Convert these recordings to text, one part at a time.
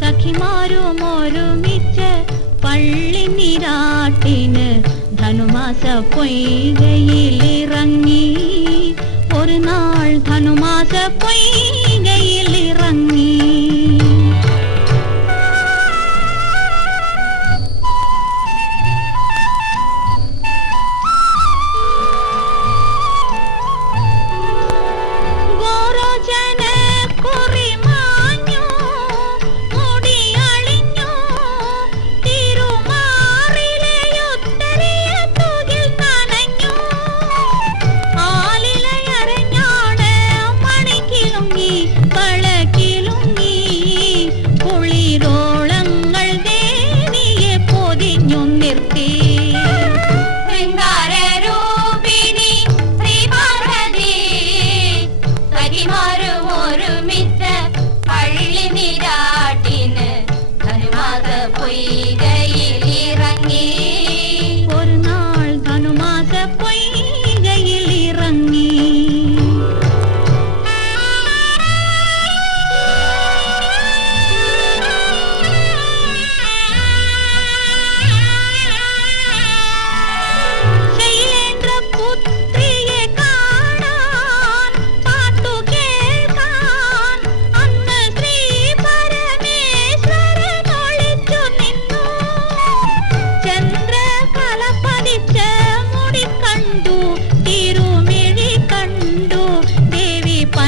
സഖിമാരും ഒരുമിച്ച് പള്ളി നിരാട്ടിന് தனுமாச பொய்கையில் இறங்கி ஒரு நாள் தனுமாச பொய் 次も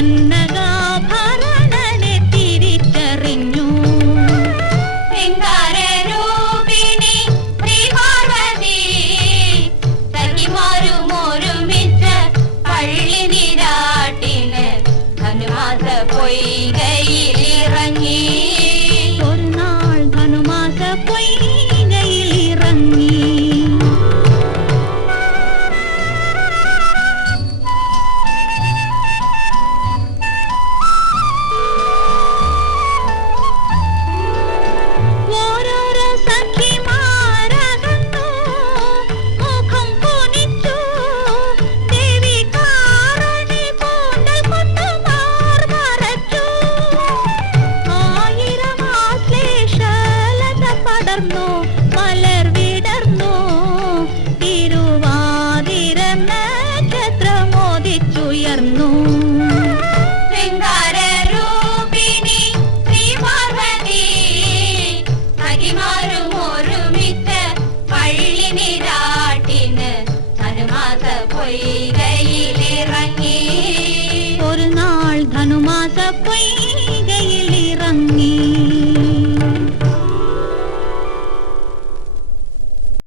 கண்ணன் Maggie Mom.